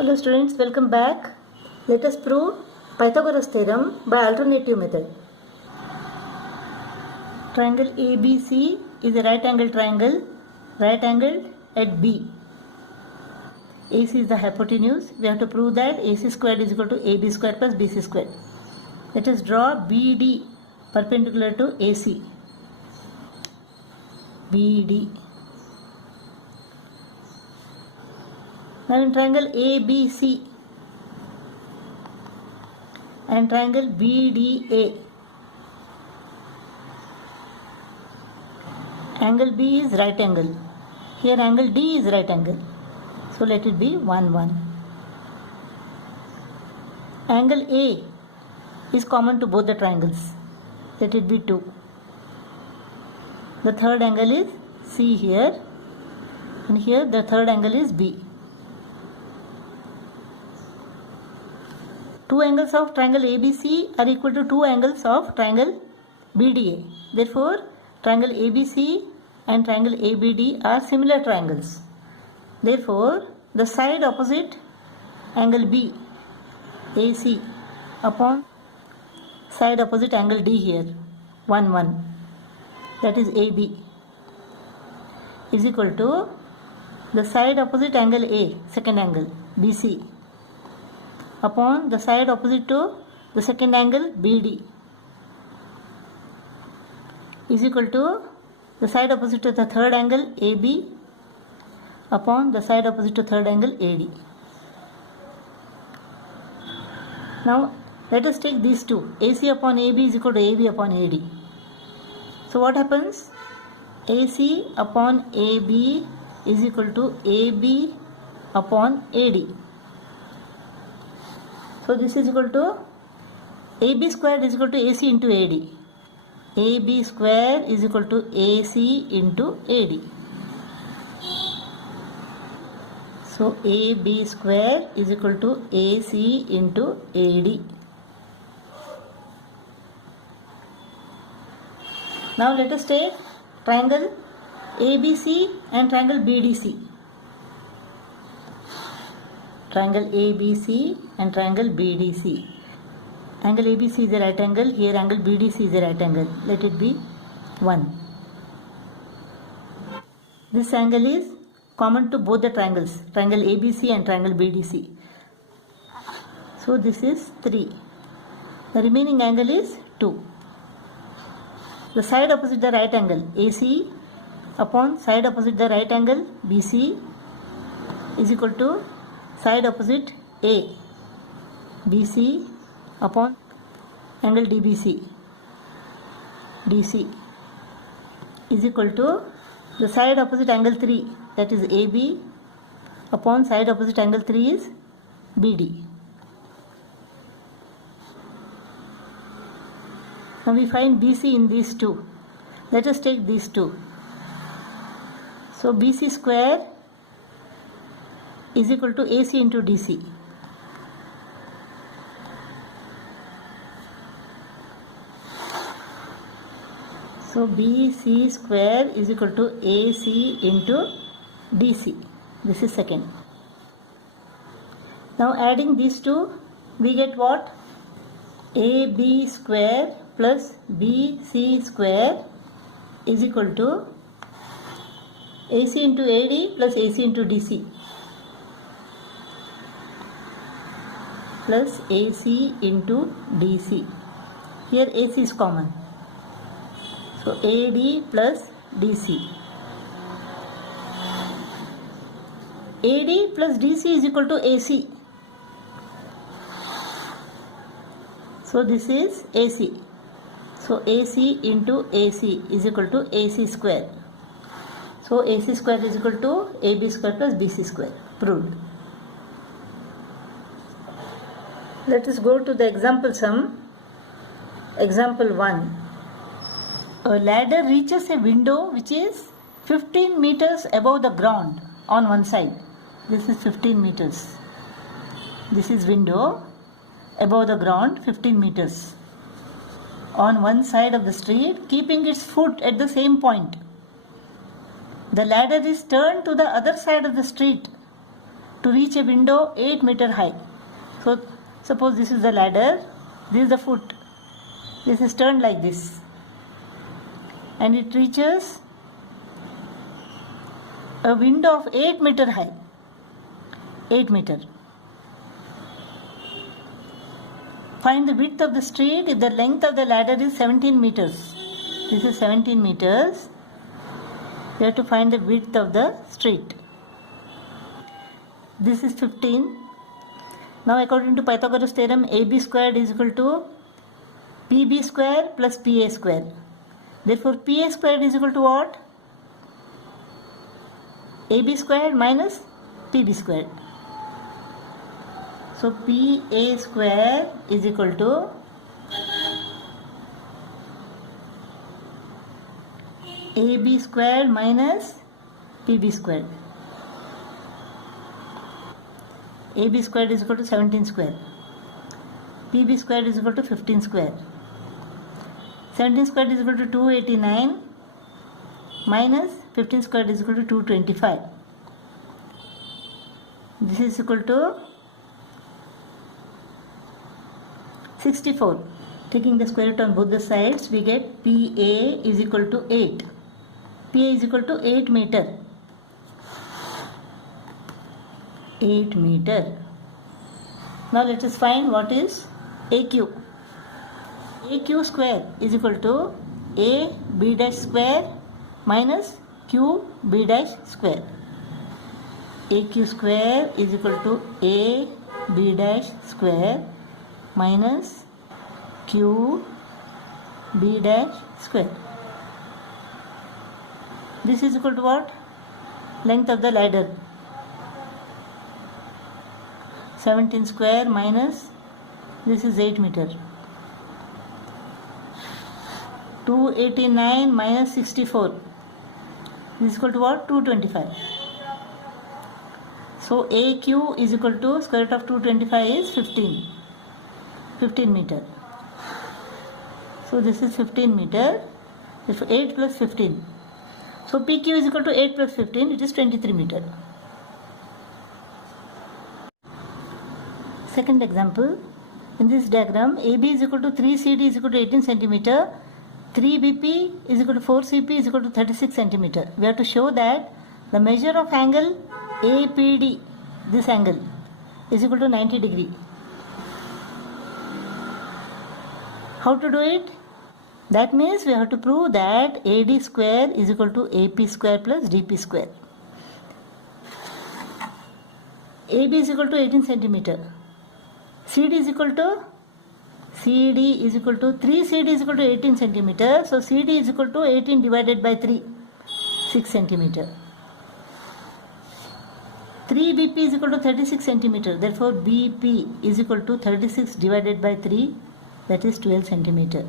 Hello students, welcome back. Let us prove Pythagoras theorem by alternative method. Triangle ABC is a right angled triangle, right angled at B. AC is the hypotenuse. We have to prove that AC squared is equal to AB squared plus BC squared. Let us draw BD perpendicular to AC. BD. Now in triangle ABC and triangle BDA, angle B is right angle. Here angle D is right angle. So let it be 1, 1. Angle A is common to both the triangles. Let it be 2. The third angle is C here, and here the third angle is B. Two angles of triangle ABC are equal to two angles of triangle BDA. Therefore, triangle ABC and triangle ABD are similar triangles. Therefore, the side opposite angle B, AC, upon side opposite angle D here, 1, 1, that is AB, is equal to the side opposite angle A, second angle, BC, upon the side opposite to the second angle BD, is equal to the side opposite to the third angle AB upon the side opposite to third angle AD. Now let us take these two. AC upon AB is equal to AB upon AD. So what happens? AC upon AB is equal to AB upon AD. So this is equal to AB squared is equal to AC into AD. AB square is equal to AC into AD. So AB square is equal to AC into AD. Now let us take triangle ABC and triangle BDC. Triangle ABC and triangle BDC. Angle ABC is a right angle, here angle BDC is a right angle. Let it be 1. This angle is common to both the triangles, triangle ABC and triangle BDC. So this is 3. The remaining angle is 2. The side opposite the right angle AC upon side opposite the right angle BC is equal to side opposite A BC upon angle DBC DC is equal to the side opposite angle 3, that is AB upon side opposite angle 3 is BD. Now we find BC in these two. Let us take these two. So BC square is equal to AC into DC. So BC square is equal to AC into DC. This is second. Now adding these two, we get what? AB square plus BC square is equal to AC into AD plus AC into DC plus AC into DC. Here AC is common. So AD plus DC. AD plus DC is equal to AC. So this is AC. So AC into AC is equal to AC square. So AC square is equal to AB square plus BC square. Proved. Let us go to the example sum. Example 1. A ladder reaches a window which is 15 meters above the ground on one side. This is 15 meters. This is window above the ground 15 meters. On one side of the street, keeping its foot at the same point. The ladder is turned to the other side of the street to reach a window 8 meter high. So suppose this is the ladder, this is the foot, this is turned like this, and it reaches a window of 8 meter high, 8 meter. Find the width of the street if the length of the ladder is 17 meters. This is 17 meters. We have to find the width of the street. This is 15. Now according to Pythagoras theorem, AB squared is equal to PB square plus PA square. Therefore PA squared is equal to what? AB squared minus PB squared. So PA square is equal to AB squared minus PB squared. AB squared is equal to 17 square. PB squared is equal to 15 square. 17 squared is equal to 289 minus 15 squared is equal to 225. This is equal to 64. Taking the square root on both the sides, we get PA is equal to 8. PA is equal to 8 meter. 8 meter. Now let us find what is AQ. AQ square is equal to AB dash square minus QB dash square. AQ square is equal to AB dash square minus QB dash square. This is equal to what? Length of the ladder. 17 square minus, this is 8 meter. 289 minus 64. This is equal to what? 225. So AQ is equal to square root of 225 is 15. 15 meter. So this is 15 meter. If 8 plus 15. So PQ is equal to 8 plus 15, it is 23 meter. Second example, in this diagram, AB is equal to 3CD is equal to 18 centimeter, 3BP is equal to 4CP is equal to 36 centimeter. We have to show that the measure of angle APD, this angle, is equal to 90 degree. How to do it? That means we have to prove that AD square is equal to AP square plus DP square. AB is equal to 18 centimeter. CD is equal to 3CD is equal to 18 centimeter. So CD is equal to 18 divided by 3, 6 centimeter. 3BP is equal to 36 centimeter. Therefore BP is equal to 36 divided by 3, that is 12 centimeter.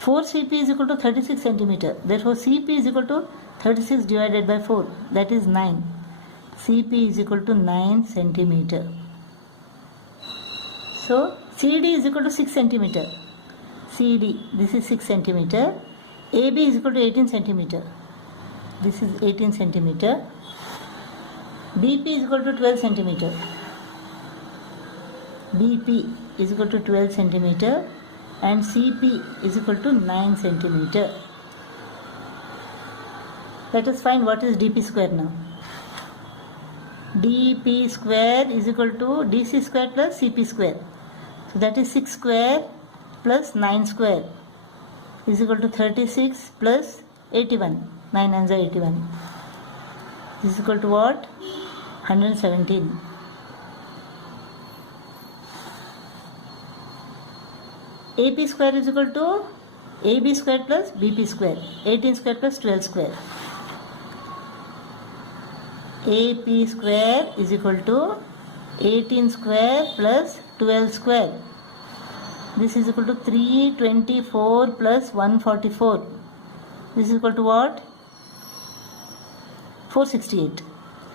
4CP is equal to 36 centimeter. Therefore CP is equal to 36 divided by 4, that is 9. CP is equal to 9 centimeter. So CD is equal to 6 centimeter. CD, this is 6 centimeter. AB is equal to 18 centimeter. This is 18 centimeter. BP is equal to 12 centimeter. BP is equal to 12 centimeter. And CP is equal to 9 centimeter. Let us find what is DP square now. DP square is equal to DC square plus CP square. So that is 6 square plus 9 square is equal to 36 plus 81. 9 and 81. This is equal to what? 117. AP square is equal to AB square plus BP square. 18 square plus 12 square. AP square is equal to 18 square plus 12 square. This is equal to 324 plus 144. This is equal to what? 468.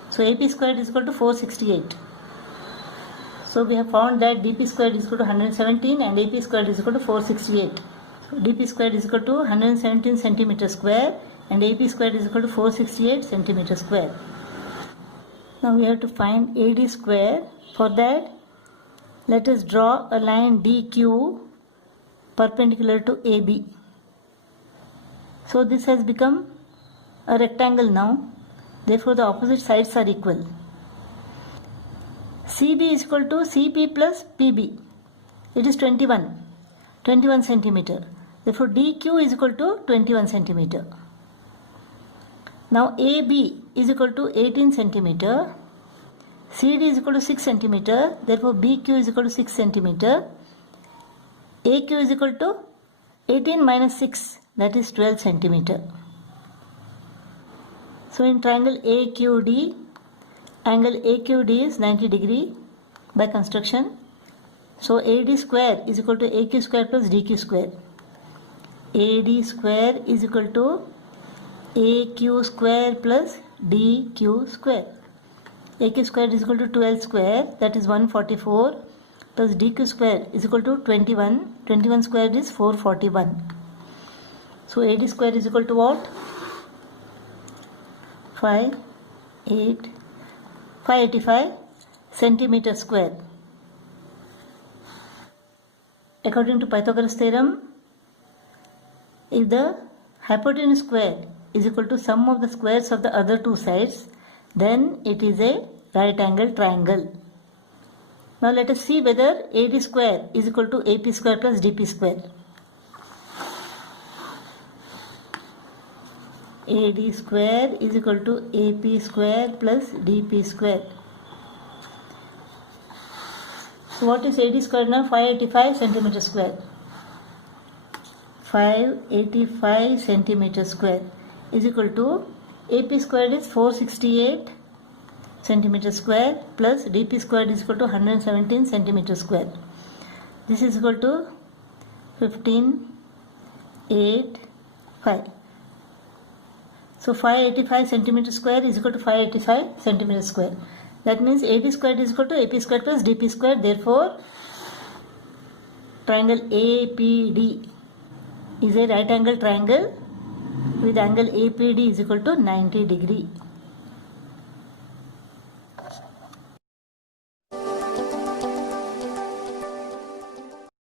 So AP squared is equal to 468. So we have found that DP squared is equal to 117 and AP squared is equal to 468. So DP squared is equal to 117 centimeter square and AP squared is equal to 468 centimeter square. Now we have to find AD square. For that, let us draw a line DQ perpendicular to AB. So this has become a rectangle now. Therefore, the opposite sides are equal. CB is equal to CP plus PB. It is 21 centimeter. Therefore, DQ is equal to 21 centimeter. Now, AB is equal to 18 centimeter. CD is equal to 6 centimeter. Therefore, BQ is equal to 6 centimeter. AQ is equal to 18 minus 6, that is 12 centimeter. So, in triangle AQD, angle AQD is 90 degree by construction. So, AD square is equal to AQ square plus DQ square. AD square is equal to AQ square plus DQ square. AQ square is equal to 12 square, that is 144, plus DQ square is equal to 21. 21 square is 441. So AD square is equal to what? 585 centimeter square. According to Pythagoras theorem, if the hypotenuse square is equal to sum of the squares of the other two sides, then it is a right angle triangle. Now let us see whether AD square is equal to AP square plus DP square. AD square is equal to AP square plus DP square. So what is AD square now? 585 centimeter square. 585 centimeter square is equal to AP square is 468 centimeter square plus DP square is equal to 117 centimeter square. This is equal to 1585. So 585 centimeter square is equal to 585 centimeter square. That means AD square is equal to AP square plus DP square. Therefore, triangle APD is a right angle triangle with angle APD is equal to 90 degree.